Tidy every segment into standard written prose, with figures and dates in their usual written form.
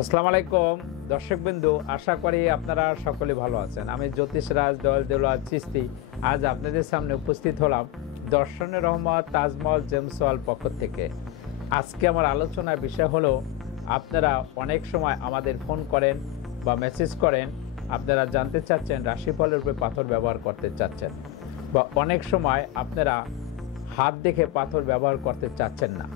আসসালামু আলাইকুম দর্শকবৃন্দু, আশা করি আপনারা সকলে ভালো আছেন। আমি জ্যোতিষরাজ দয়াল দেওয়াল চিস্তি আজ আপনাদের সামনে উপস্থিত হলাম দর্শনের রহমত তাজমহল জেমসওয়াল পক্ষ থেকে। আজকে আমার আলোচনার বিষয় হলো, আপনারা অনেক সময় আমাদের ফোন করেন বা মেসেজ করেন, আপনারা জানতে চাচ্ছেন রাশিফলের উপরে পাথর ব্যবহার করতে চাচ্ছেন, বা অনেক সময় আপনারা হাত দেখে পাথর ব্যবহার করতে চাচ্ছেন না,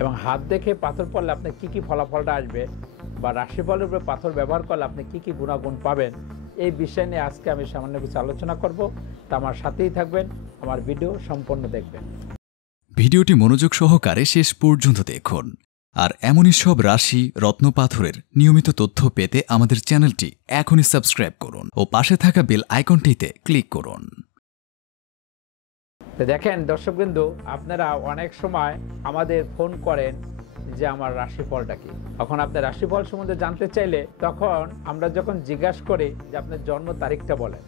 এবং হাত দেখে পাথর পড়লে আপনি কী কী ফলাফলটা আসবে, বা রাশিফলের উপরে পাথর ব্যবহার করলে আপনি কী কী গুণাগুণ পাবেন, এই বিষয় নিয়ে আজকে আমি সামান্য কিছু আলোচনা করব। তা আমার সাথেই থাকবেন, আমার ভিডিও সম্পূর্ণ দেখবেন। ভিডিওটি মনোযোগ সহকারে শেষ পর্যন্ত দেখুন। আর এমনই সব রাশি রত্ন পাথরের নিয়মিত তথ্য পেতে আমাদের চ্যানেলটি এখনই সাবস্ক্রাইব করুন ও পাশে থাকা বেল আইকনটিতে ক্লিক করুন। তো দেখেন দর্শকবৃন্দু, আপনারা অনেক সময় আমাদের ফোন করেন যে আমার রাশিফলটা কি। তখন আপনার রাশিফল সম্বন্ধে জানতে চাইলে তখন আমরা যখন জিজ্ঞাসা করি যে আপনার জন্ম তারিখটা বলেন,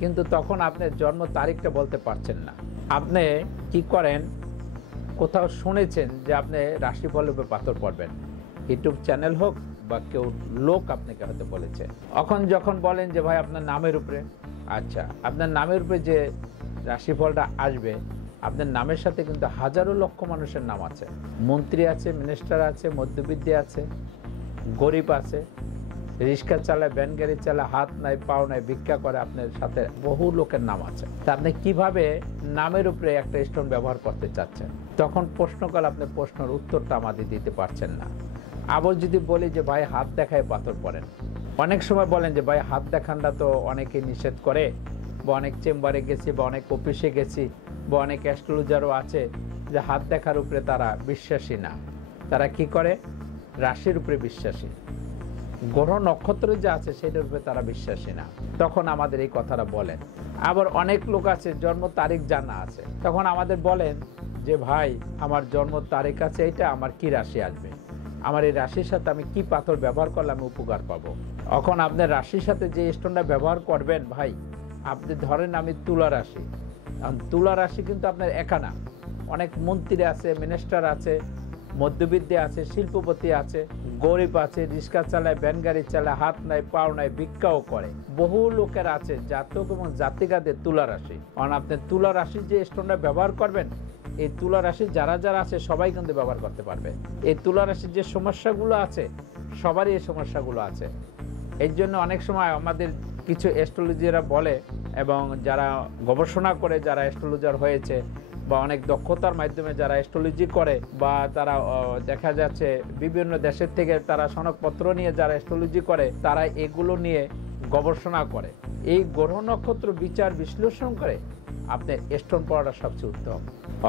কিন্তু তখন আপনার জন্ম তারিখটা বলতে পারছেন না। আপনি কি করেন, কোথাও শুনেছেন যে আপনি রাশিফলের উপরে পাথর পড়বেন, ইউটিউব চ্যানেল হোক বা কেউ লোক আপনাকে হয়তো বলেছে। এখন যখন বলেন যে ভাই আপনার নামের উপরে, আচ্ছা আপনার নামের উপরে যে রাশিফলটা আসবে, আপনার নামের সাথে কিন্তু হাজারো লক্ষ মানুষের নাম আছে। মন্ত্রী আছে, মিনিস্টার আছে, মধ্যবিত্ত আছে, গরিব আছে, রিক্সা চালায়, ভ্যান গাড়ি চালায়, হাত নাই পাও নাই, ভিক্ষা করে, আপনার সাথে বহু লোকের নাম আছে। তা আপনি কিভাবে নামের উপরে একটা স্টোন ব্যবহার করতে চাচ্ছেন? তখন প্রশ্ন করলে আপনি প্রশ্নের উত্তরটা আমাদের দিতে পারছেন না। আবার যদি বলি যে ভাই হাত দেখায় পাথর পড়েন, অনেক সময় বলেন যে ভাই হাত দেখানটা তো অনেকে নিষেধ করে, বা অনেক চেম্বারে গেছি, বা অনেক অফিসে গেছি, বা অনেক অ্যাস্ট্রোলজারও আছে যে হাত দেখার উপরে তারা বিশ্বাসী না। তারা কি করে? রাশির উপরে বিশ্বাসী, গ্রহ নক্ষত্র যে আছে সেটার উপরে তারা বিশ্বাসী না। তখন আমাদের এই কথাটা বলেন। আবার অনেক লোক আছে জন্ম তারিখ জানা আছে, তখন আমাদের বলেন যে ভাই আমার জন্ম তারিখ আছে এইটা, আমার কি রাশি আসবে, আমার এই রাশির সাথে আমি কি পাথর ব্যবহার করলে আমি উপকার পাবো। এখন আপনার রাশির সাথে যে স্টোনটা ব্যবহার করবেন, ভাই আপনি ধরেন আমি তুলা রাশি, তুলা রাশি কিন্তু আপনার একা না, অনেক মন্ত্রী আছে, মিনিস্টার আছে, মধ্যবিত্ত আছে, শিল্পপতি আছে, গরিব আছে, রিক্সা চালায়, ভ্যান গাড়ি চালায়, হাত নাই পাও নাই, ভিক্ষাও করে, বহু লোকের আছে জাতক এবং জাতিকাদের তুলা রাশি। কারণ আপনি তুলা রাশির যে স্টোনটা ব্যবহার করবেন, এই তুলা রাশির যারা যারা আছে সবাই কিন্তু ব্যবহার করতে পারবে। এই তুলা রাশির যে সমস্যাগুলো আছে সবারই এই সমস্যাগুলো আছে। এই জন্য অনেক সময় আমাদের কিছু অ্যাস্ট্রোলজিরা বলে, এবং যারা গবেষণা করে, যারা অ্যাস্ট্রোলজার হয়েছে, বা অনেক দক্ষতার মাধ্যমে যারা অ্যাস্ট্রোলজি করে, বা তারা দেখা যাচ্ছে বিভিন্ন দেশের থেকে তারা সনদপত্র নিয়ে যারা অ্যাস্ট্রোলজি করে, তারা এগুলো নিয়ে গবেষণা করে, এই গ্রহ নক্ষত্র বিচার বিশ্লেষণ করে আপনি স্টোন পড়াটা সবচেয়ে উত্তম।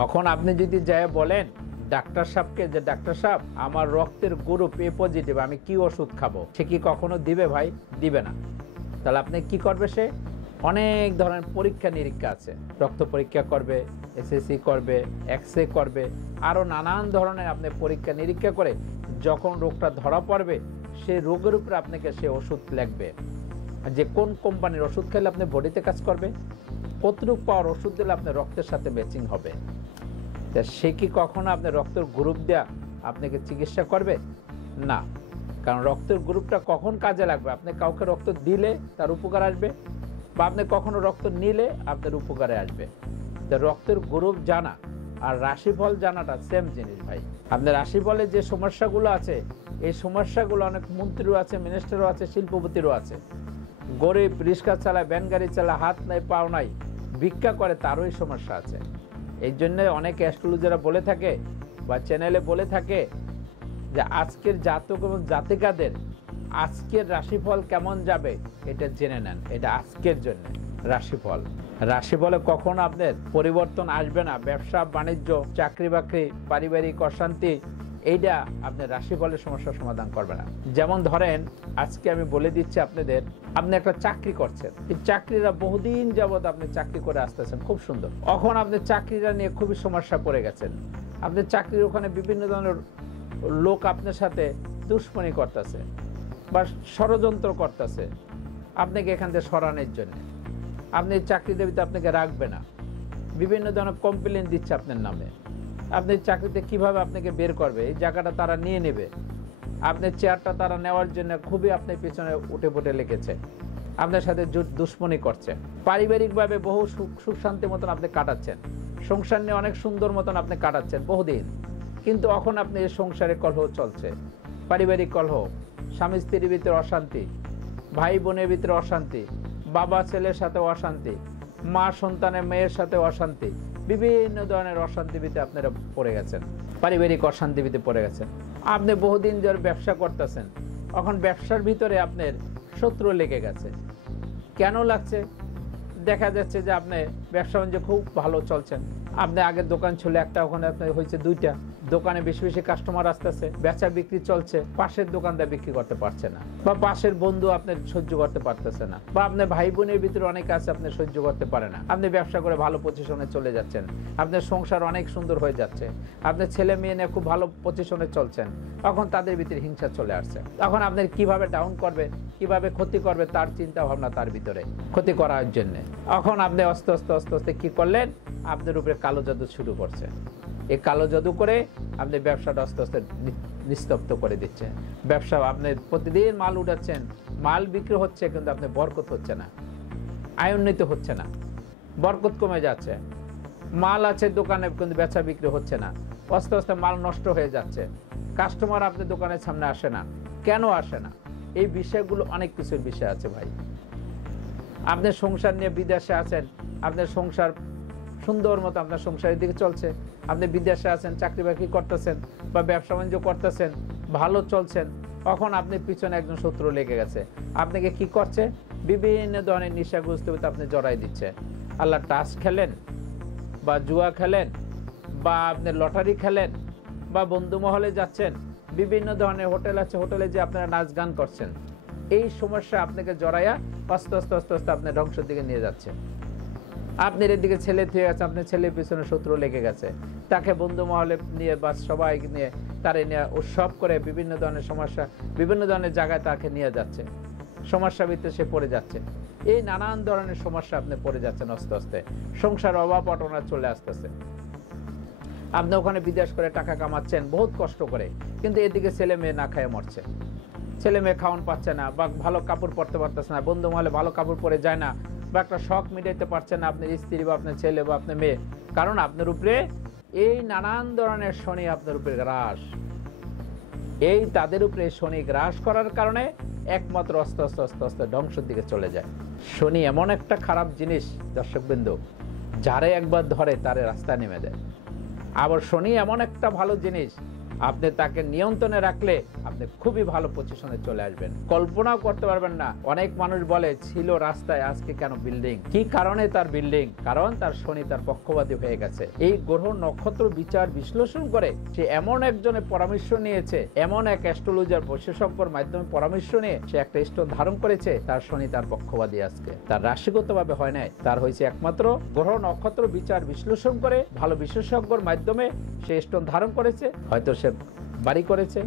এখন আপনি যদি যায় বলেন ডাক্তার সাহেবকে যে ডাক্তার সাহেব আমার রক্তের গ্রুপ এ পজিটিভ, আমি কি ওষুধ খাবো, সে কি কখনো দিবে? ভাই দিবে না। তাহলে আপনি কি করবে? সে অনেক ধরনের পরীক্ষা নিরীক্ষা আছে, রক্ত পরীক্ষা করবে, এসএসসি করবে, এক্সরে করবে, আরও নানান ধরনের আপনি পরীক্ষা নিরীক্ষা করে যখন রোগটা ধরা পড়বে সেই রোগের উপরে আপনাকে সে ওষুধ লিখবে, যে কোন কোম্পানির ওষুধ খেলে আপনি বডিতে কাজ করবে, কতটুকু পাওয়ার ওষুধ দিলে আপনার রক্তের সাথে ম্যাচিং হবে। তা সে কি কখনো আপনার রক্তের গ্রুপ দেয়া আপনাকে চিকিৎসা করবে? না। কারণ রক্তের গ্রুপটা কখন কাজে লাগবে, আপনি কাউকে রক্ত দিলে তার উপকার আসবে, বা আপনি কখনো রক্ত নিলে আপনার উপকারে আসবে। তা রক্তের গ্রুপ জানা আর রাশিফল জানাটা সেম জিনিস ভাই। আপনার রাশিফলে যে সমস্যাগুলো আছে, এই সমস্যাগুলো অনেক মন্ত্রীও আছে, মিনিস্টারও আছে, শিল্পপতিরও আছে, গরিব রিক্সা চালায়, ভ্যান গাড়ি চালায়, হাত নাই পাও নাই, ভিক্ষা করে, তারও এই সমস্যা আছে। এই জন্য অনেক অ্যাস্ট্রোলজাররা বলে থাকে বা চ্যানেলে বলে থাকে যে আজকের জাতক এবং জাতিকাদের আজকের রাশিফল কেমন যাবে এটা জেনে নেন। এটা আজকের জন্য রাশিফল। রাশিফলে কখনো আপনার পরিবর্তন আসবে না। ব্যবসা বাণিজ্য, চাকরি বাকরি, পারিবারিক অশান্তি, এইটা আপনার রাশিফলের সমস্যার সমাধান করবে না। যেমন ধরেন আজকে আমি বলে দিচ্ছি আপনাদের, আপনি একটা চাকরি করছেন, এই চাকরিরা বহুদিন যাবৎ আপনি চাকরি করে আসতেছেন, খুব সুন্দর। এখন আপনি চাকরিটা নিয়ে খুবই সমস্যা পড়ে গেছেন। আপনি চাকরির ওখানে বিভিন্ন ধরনের লোক আপনার সাথে দুশ্মনী করতেছে বা ষড়যন্ত্র করতেছে আপনাকে এখান থেকে সরানোর জন্য। আপনি চাকরি দেবিতে আপনাকে রাখবে না, বিভিন্ন ধরনের কমপ্লেন দিচ্ছে আপনার নামে। আপনি চাকরিতে কিভাবে আপনাকে বের করবে, এই জায়গাটা তারা নিয়ে নেবে, আপনার চেয়ারটা তারা নেওয়ার জন্য খুবই আপনার পিছনে উঠে পুটে লেগেছে, আপনার সাথে দুশ্মনী করছে। পারিবারিকভাবে বহু সুখ শান্তি মতন আপনি কাটাচ্ছেন, সংসার নিয়ে অনেক সুন্দর মতন আপনি কাটাচ্ছেন বহুদিন, কিন্তু এখন আপনি এই সংসারে কলহ চলছে, পারিবারিক কলহ, স্বামী স্ত্রীর ভিতরে অশান্তি, ভাই বোনের ভিতরে অশান্তি, বাবা ছেলের সাথে অশান্তি, মা সন্তানের মেয়ের সাথে অশান্তি, বিভিন্ন ধরনের অশান্তি ভিতরে আপনারা পড়ে গেছেন, পারিবারিক অশান্তি ভিতরে পড়ে গেছেন। আপনি বহুদিন ধরে ব্যবসা করতেছেন, এখন ব্যবসার ভিতরে আপনার শত্রু লেগে গেছে। কেন লাগছে? দেখা যাচ্ছে যে আপনি ব্যবসা বাণিজ্য খুব ভালো চলছেন, আপনি আগের দোকান ছিল একটা, ওখানে আপনার হয়েছে দুইটা, দোকানে বেশি বেশি কাস্টমার আসতেছে, বেচা বিক্রি চলছে, পাশের দোকানদার বিক্রি করতে পারছে না, বা পাশের বন্ধু আপনার সহ্য করতে পারতেছে না, বা আপনার ভাই বোনের ভিতরে অনেক আছে আপনি সহ্য করতে পারে না, আপনি ব্যবসা করে ভালো পজিশনে চলে যাচ্ছেন, আপনার সংসার অনেক সুন্দর হয়ে যাচ্ছে, আপনার ছেলে মেয়ে নিয়ে খুব ভালো পজিশনে চলছেন, তখন তাদের ভিতরে হিংসা চলে আসছে। তখন আপনার কিভাবে ডাউন করবে, কিভাবে ক্ষতি করবে তার চিন্তা ভাবনা তার ভিতরে, ক্ষতি করার জন্য। এখন আপনি আস্তে আস্তে আস্তে আস্তে কি করলেন, আপনার উপরে কালো জাদু শুরু করছে। এই কালো জাদু করে আপনি ব্যবসাটা আস্তে আস্তে নিস্তব্ধ করে দিচ্ছেন। ব্যবসা আপনি প্রতিদিন মাল উঠাচ্ছেন, মাল বিক্রি হচ্ছে, কিন্তু আপনি বরকত হচ্ছে না, আয়োন্বিত হচ্ছে না, বরকত কমে যাচ্ছে। মাল আছে দোকানে কিন্তু বেচা বিক্রি হচ্ছে না, আস্তে আস্তে মাল নষ্ট হয়ে যাচ্ছে, কাস্টমার আপনার দোকানের সামনে আসে না। কেন আসে না? এই বিষয়গুলো অনেক কিছুর বিষয় আছে ভাই। আপনার সংসার নিয়ে বিদেশে আছেন, আপনার সংসার সুন্দর মতো আপনার সংসারের দিকে চলছে, আপনি বিদেশে আছেন, চাকরি বাকরি করতেছেন বা ব্যবসা বাণিজ্য করতেছেন, ভালো চলছেন, তখন আপনি পিছনে একজন শত্রু লেগে গেছে, আপনাকে কি করছে, বিভিন্ন ধরনের নেশাগ্রস্ত আপনি জড়াই দিচ্ছে। আল্লাহ টাস খেলেন বা জুয়া খেলেন বা আপনি লটারি খেলেন বা বন্ধু মহলে যাচ্ছেন, বিভিন্ন ধরনের হোটেল আছে, হোটেলে যে আপনারা নাচ গান করছেন, এই সমস্যা আপনাকে জড়াইয়া আস্তে আস্তে আস্তে আস্তে আপনার ধ্বংসের দিকে নিয়ে যাচ্ছে। আপনার এদিকে ছেলে থেকে গেছে, আপনার ছেলের পিছনে শত্রু লেগে গেছে, তাকে বন্ধু মহলে নিয়ে বা সবাই নিয়ে তারে নিয়ে উৎসব করে বিভিন্ন ধরনের সমস্যা, বিভিন্ন ধরনের জায়গায় তাকে নিয়ে যাচ্ছে, সমস্যার ভিতরে সে পড়ে যাচ্ছে। এই নানান ধরনের সমস্যা আপনি পড়ে যাচ্ছেন আস্তে আস্তে, সংসার অভাব অটনা চলে আসতেছে। আপনি ওখানে বিদেশ করে টাকা কামাচ্ছেন বহুত কষ্ট করে, কিন্তু এদিকে ছেলে মেয়ে না খেয়ে মরছে, ছেলে মেয়ে খাওয়ান পাচ্ছে না, বা ভালো কাপড় পরতে পারতেছে না, বন্ধু মহলে ভালো কাপড় পরে যায় না, বা একটা শখ মিটাইতে পারছেন না আপনার স্ত্রী বা আপনার ছেলে বা আপনার মেয়ে, কারণ আপনার উপরে এই নানান ধরনের শনি আপনার উপরে গ্রাস, এই তাদের উপরে শনি গ্রাস করার কারণে একমাত্র আস্তে আস্তে আস্তে আস্তে ধ্বংসের দিকে চলে যায়। শনি এমন একটা খারাপ জিনিস দর্শকবৃন্দ, যারে একবার ধরে তারে রাস্তায় নেমে দেয়। আবার শনি এমন একটা ভালো জিনিস, আপনি তাকে নিয়ন্ত্রণে রাখলে আপনি খুবই ভালো পজিশনে চলে আসবেন, কল্পনাও করতে পারবেন না। অনেক মানুষ বলে ছিল রাস্তায়, আজকে কেন বিল্ডিং? কি কারণে তার বিল্ডিং? কারণ তার শনি তার পক্ষপাতী হয়ে গেছে। এই গ্রহ নক্ষত্র বিচার বিশ্লেষণ করে সে এমন একজনের পরামর্শ নিয়েছে, এমন এক অ্যাস্ট্রোলজার বিশেষজ্ঞর মাধ্যমে পরামর্শ নিয়ে সে একটা স্টোন ধারণ করেছে, তার শনি তার পক্ষপাতী। আজকে তার রাশিগতভাবে হয় নাই, তার হয়েছে একমাত্র গ্রহ নক্ষত্র বিচার বিশ্লেষণ করে ভালো বিশেষজ্ঞর মাধ্যমে সে স্টোন ধারণ করেছে। হয়তো সে বাড়ি করেছে,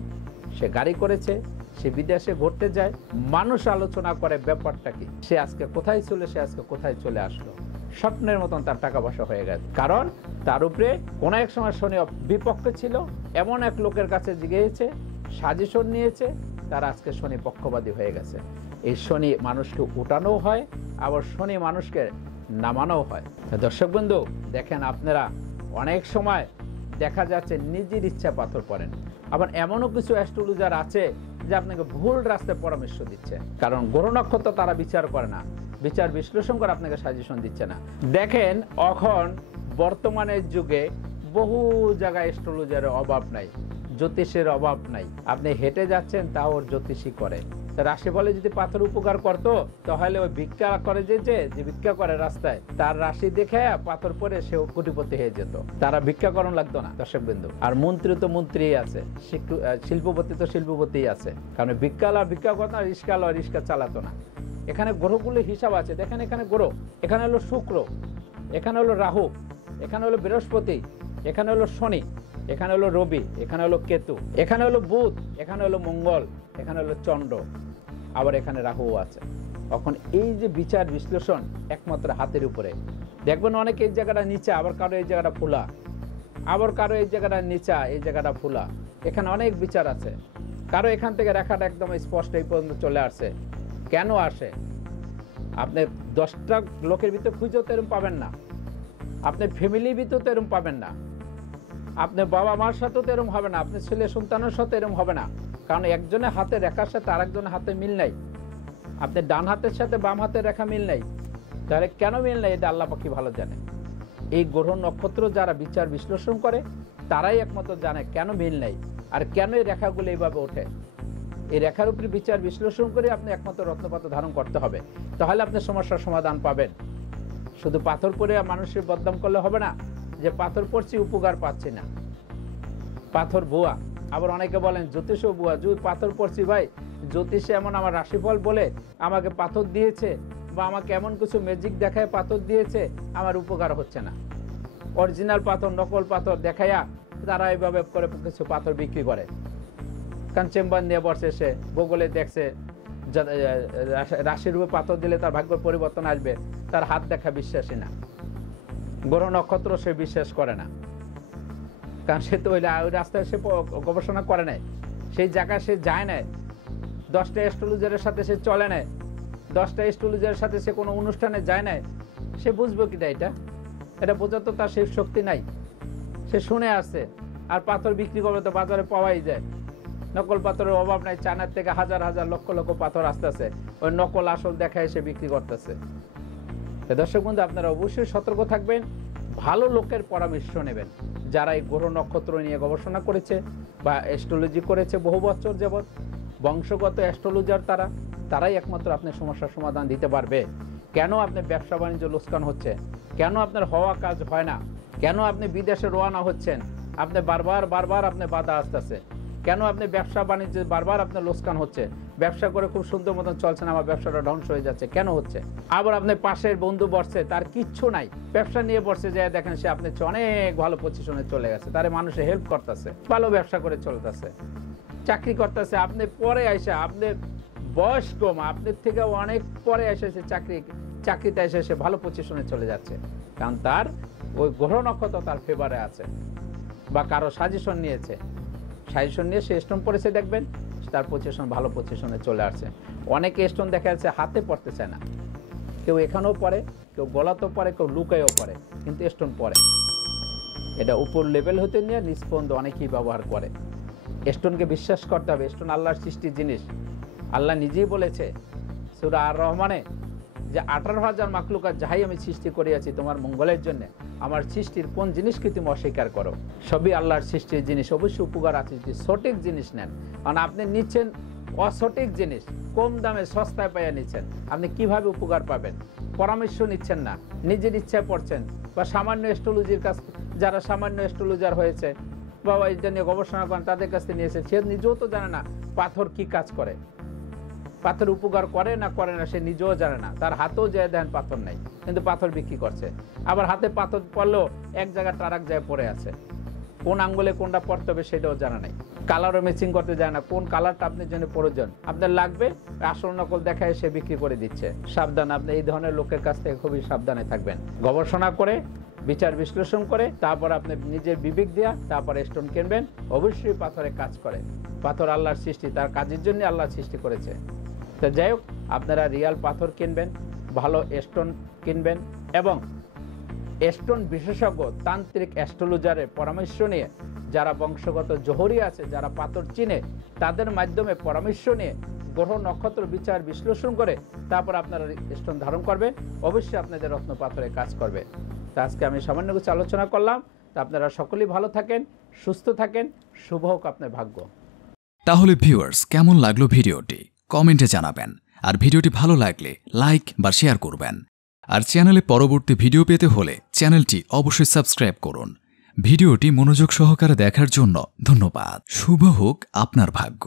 সে গাড়ি করেছে, সে বিদেশে ঘুরতে যায়, মানুষ আলোচনা করে ব্যাপারটা কি, সে আজকে কোথায় ছিল, সে আজকে কোথায় চলে আসলো, স্বপ্নের মতন তার টাকা পয়সা হয়ে গেছে। কারণ তার উপরে কোনো এক সময় শনি বিপক্ষে ছিল, এমন এক লোকের কাছে জিগিয়েছে, সাজেশন নিয়েছে, তার আজকে শনি পক্ষপাতী হয়ে গেছে। এই শনি মানুষকে উঠানো হয়, আবার শনি মানুষকে নামানো হয়। দর্শক বন্ধু দেখেন, আপনারা অনেক সময় দেখা যাচ্ছে নিজের ইচ্ছা পাথর পড়েন, আবার এমনও কিছু অ্যাস্ট্রোলজার আছে যে আপনাকে ভুল রাস্তায় পরামর্শ দিচ্ছে, কারণ গ্রহ নক্ষত্র তারা বিচার করে না, বিচার বিশ্লেষণ করে আপনাকে সাজেশন দিচ্ছে না। দেখেন এখন বর্তমানের যুগে বহু জায়গায় অ্যাস্ট্রোলজারের অভাব নাই, জ্যোতিষের অভাব নাই। আপনি হেঁটে যাচ্ছেন, তাও ওর জ্যোতিষী করে। রাশি ফলে যদি পাথর উপকার করতো, তাহলে ওই ভিক্ষা করে যে ভিক্ষা করে রাস্তায়, তার রাশি দেখে পাথর পরে সে কোটিপতি হয়ে যেত, তারা ভিক্ষা করণ লাগতো না। দর্শক বিন্দু, আর মন্ত্রী তো মন্ত্রী আছে, শিল্পপতি তো শিল্পপতি আছে, কারণ ভিক্ষা করতো না, রিস্কা চালাতো না। এখানে গ্রহগুলোর হিসাব আছে, দেখেন এখানে গ্রহ, এখানে হলো শুক্র, এখানে হলো রাহু, এখানে হলো বৃহস্পতি, এখানে হলো শনি, এখানে হলো রবি, এখানে হলো কেতু, এখানে হলো বুধ, এখানে হলো মঙ্গল, এখানে হলো চন্দ্র, আবার এখানে রাহু আছে। এখন এই যে বিচার বিশ্লেষণ একমাত্র হাতের উপরে। দেখবেন অনেকে এই জায়গাটা নিচা, আবার কারো এই জায়গাটা ফুলা, আবার কারো এই জায়গাটা নিচা, এই জায়গাটা ফুলা। এখানে অনেক বিচার আছে। কারো এখান থেকে রেখাটা একদম স্পষ্ট এই পর্যন্ত চলে আসছে। কেন আসে? আপনি 10টা লোকের ভিতরে খুঁজেও তো এরকম পাবেন না, আপনি ফ্যামিলির ভিতরে তো এরকম পাবেন না, আপনি বাবা মার সাথেও তো এরকম হবে না, আপনি ছেলে সন্তানের সাথে এরকম হবে না। কারণ একজনের হাতে রেখার সাথে আরেকজনের হাতে মিল নাই, আপনি ডান হাতের সাথে বাম হাতের রেখা মিল নাই। তাহলে কেন মিল নাই এটা আল্লাহ পাকই ভালো জানে। এই গ্রহ নক্ষত্র যারা বিচার বিশ্লেষণ করে তারাই একমাত্র জানে কেন মিল নাই আর কেন এই রেখাগুলো এইভাবে ওঠে। এই রেখার উপরে বিচার বিশ্লেষণ করে আপনি একমাত্র রত্নপাথর ধারণ করতে হবে, তাহলে আপনি সমস্যার সমাধান পাবেন। শুধু পাথর পরে মানুষের বদনাম করলে হবে না যে পাথর পড়ছি উপকার পাচ্ছি না, পাথর ভুয়া। আবার অনেকে বলেন জ্যোতিষও ভুয়া। পাথর পড়ছি ভাই, জ্যোতিষে এমন আমার রাশিফল বলে আমাকে পাথর দিয়েছে বা আমাকে এমন কিছু ম্যাজিক দেখায় পাথর দিয়েছে, আমার উপকার হচ্ছে না। অরিজিনাল পাথর নকল পাথর দেখাইয়া তারা এইভাবে করে কিছু পাথর বিক্রি করে। কারণ চেম্বার নিয়ে বসে, সে ভূগোলে দেখছে রাশির রূপে পাথর দিলে তার ভাগ্য পরিবর্তন আসবে, তার হাত দেখা বিশ্বাসী না, গ্রহ নক্ষত্র সে বিশ্বাস করে না। কারণ সে তো ওই রাস্তায় সে গবেষণা করে নাই, সেই জায়গায় সে যায় নাই, 10টা অ্যাস্ট্রোলজারের সাথে সে চলে নাই, 10টা অ্যাস্ট্রোলজারের সাথে সে কোনো অনুষ্ঠানে যায় নাই। সে বুঝবে কিনা এটা বোঝার তো তার সেই শক্তি নাই। সে শুনে আসছে, আর পাথর বিক্রি করবে তো বাজারে পাওয়াই যায়। নকল পাথরের অভাব নাই, চায়নার থেকে হাজার হাজার লক্ষ লক্ষ পাথর আসতেছে, ওই নকল আসল দেখায় সে বিক্রি করতেছে। দর্শক বন্ধু, আপনারা অবশ্যই সতর্ক থাকবেন, ভালো লোকের পরামর্শ নেবেন, যারা এই গ্রহ নক্ষত্র নিয়ে গবেষণা করেছে বা অ্যাস্ট্রোলজি করেছে বহু বছর যাবৎ, বংশগত অ্যাস্ট্রোলজার তারাই একমাত্র আপনার সমস্যার সমাধান দিতে পারবে। কেন আপনি ব্যবসা বাণিজ্য লোকসান হচ্ছে, কেন আপনার হওয়া কাজ হয় না, কেন আপনি বিদেশে রওনা হচ্ছেন, আপনি বারবার আপনি বাধা আসতেছে, কেন আপনি ব্যবসা বাণিজ্যে বারবার আপনার লোকসান হচ্ছে, ব্যবসা করে খুব সুন্দর মতন চলছেন, আমার ব্যবসাটা ধ্বংস হয়ে যাচ্ছে, কেন হচ্ছে? আবার আপনি পাশের বন্ধু বসছে, তার কিচ্ছু নাই, ব্যবসা নিয়ে বসছে, যে দেখেন সে আপনার অনেক ভালো পজিশনে চলে গেছে, তারে মানুষে হেল্প করতেছে, ভালো ব্যবসা করে চলতেছে, চাকরি করতেছে। আপনি পরে আইসা, আপনি বয়স কম, আপনার থেকে অনেক পরে এসেছে চাকরিতে এসে সে ভালো পজিশনে চলে যাচ্ছে, কারণ তার ওই গ্রহ নক্ষত্র তার ফেভারে আছে বা কারো সাজেশন নিয়ে সে স্টোন পড়েছে, দেখবেন তার পজিশন ভালো পজিশনে চলে আসছে। অনেকে স্টোন দেখা যাচ্ছে হাতে পড়তে চায় না, কেউ এখানেও পড়ে, কেউ গলাতেও পড়ে, কেউ লুকায়ও পড়ে, কিন্তু স্টোন পড়ে। এটা উপর লেভেল হতে নিয়ে নিচ পর্যন্ত অনেকেই ব্যবহার করে। স্টোনকে বিশ্বাস করতে হবে, স্টোন আল্লাহর সৃষ্টির জিনিস। আল্লাহ নিজেই বলেছে সূরা আর রহমানে যে 18,000 মাখলুকাত যাহাই আমি সৃষ্টি করিয়াছি তোমার মঙ্গলের জন্য, আমার সৃষ্টির কোন জিনিসকে তুমি অস্বীকার করো? সবই আল্লাহর সৃষ্টির জিনিস, অবশ্যই উপকার আছে যদি সঠিক জিনিস নেন। কারণ আপনি নিচ্ছেন অসঠিক জিনিস, কম দামে সস্তায় পাইয়া নিচ্ছেন, আপনি কিভাবে উপকার পাবেন? পরামর্শ নিচ্ছেন না, নিজের ইচ্ছায় পড়ছেন, বা সামান্য অ্যাস্ট্রোলজির কাছ, যারা সামান্য অ্যাস্ট্রোলজার হয়েছে বা এটা নিয়ে গবেষণা করেন তাদের কাছ থেকে নিয়েছে, সে নিজেও তো জানে না পাথর কি কাজ করে, পাথর উপকার করে না করে না সে নিজেও জানে না, তার হাতেও যায় দেন পাথর নাই, কিন্তু পাথর বিক্রি করছে। আবার হাতে পাথর পড়লেও এক জায়গায় টারাক যায় পড়ে আছে, কোন আঙ্গুলে কোনটা পড়তে হবে সেটাও জানা নাই, কালারও ম্যাচিং করতে যায় না, কোন কালারটা আপনার জন্য প্রয়োজন আপনার লাগবে, আসল নকল দেখায় সে বিক্রি করে দিচ্ছে। সাবধান, আপনি এই ধরনের লোকের কাছ থেকে খুবই সাবধানে থাকবেন। গবেষণা করে, বিচার বিশ্লেষণ করে, তারপর আপনি নিজের বিবেক দিয়া তারপর স্টোন কিনবেন। অবশ্যই পাথরে কাজ করে, পাথর আল্লাহর সৃষ্টি, তার কাজের জন্য আল্লাহ সৃষ্টি করেছে। তো যাই হোক, আপনারা রিয়াল পাথর কিনবেন, ভালো স্টোন কিনবেন, এবং স্টোন বিশেষজ্ঞ তান্ত্রিক অ্যাস্ট্রোলজারের পরামর্শ নিয়ে, যারা বংশগত জোহরি আছে, যারা পাথর চিনে, তাদের মাধ্যমে পরামর্শ নিয়ে গ্রহ নক্ষত্র বিচার বিশ্লেষণ করে তারপর আপনারা স্টোন ধারণ করবেন। অবশ্যই আপনাদের রত্ন পাথরে কাজ করবে। তা আজকে আমি সামান্য কিছু আলোচনা করলাম। তা আপনারা সকলেই ভালো থাকেন, সুস্থ থাকেন, শুভ হোক আপনার ভাগ্য। তাহলে ভিউয়ার্স, কেমন লাগলো ভিডিওটি কমেন্টে জানাবেন, আর ভিডিওটি ভালো লাগলে লাইক বা শেয়ার করবেন। আর চ্যানেলে পরবর্তী ভিডিও পেতে হলে চ্যানেলটি অবশ্যই সাবস্ক্রাইব করুন। ভিডিওটি মনোযোগ সহকারে দেখার জন্য ধন্যবাদ। শুভ হোক আপনার ভাগ্য।